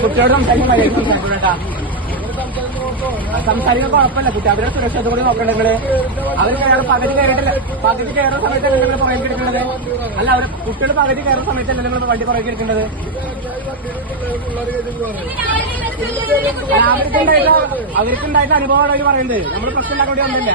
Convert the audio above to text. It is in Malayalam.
കുട്ടിയോട് സംസാരിക്കാൻ കുഴപ്പമില്ല. കുട്ടി അവരുടെ സുരക്ഷ കൂടി നോക്കണ്ടെങ്കിൽ അവർ പകുതി കയറിയിട്ടില്ല. പകുതി കയറുന്ന സമയത്തല്ലേ നിങ്ങൾ പുറകെ എടുക്കേണ്ടത്? അല്ല, അവർ കുട്ടികൾ പകുതി കയറുന്ന സമയത്തല്ലേ നിങ്ങൾ വണ്ടി പുറകെ എടുക്കേണ്ടത്? അവർക്കുണ്ടായിട്ട് അനുഭവമാണ് അവർ പറയുന്നത്. നമ്മൾ പ്രശ്നം ഉണ്ടാക്കേണ്ടി വന്നില്ല.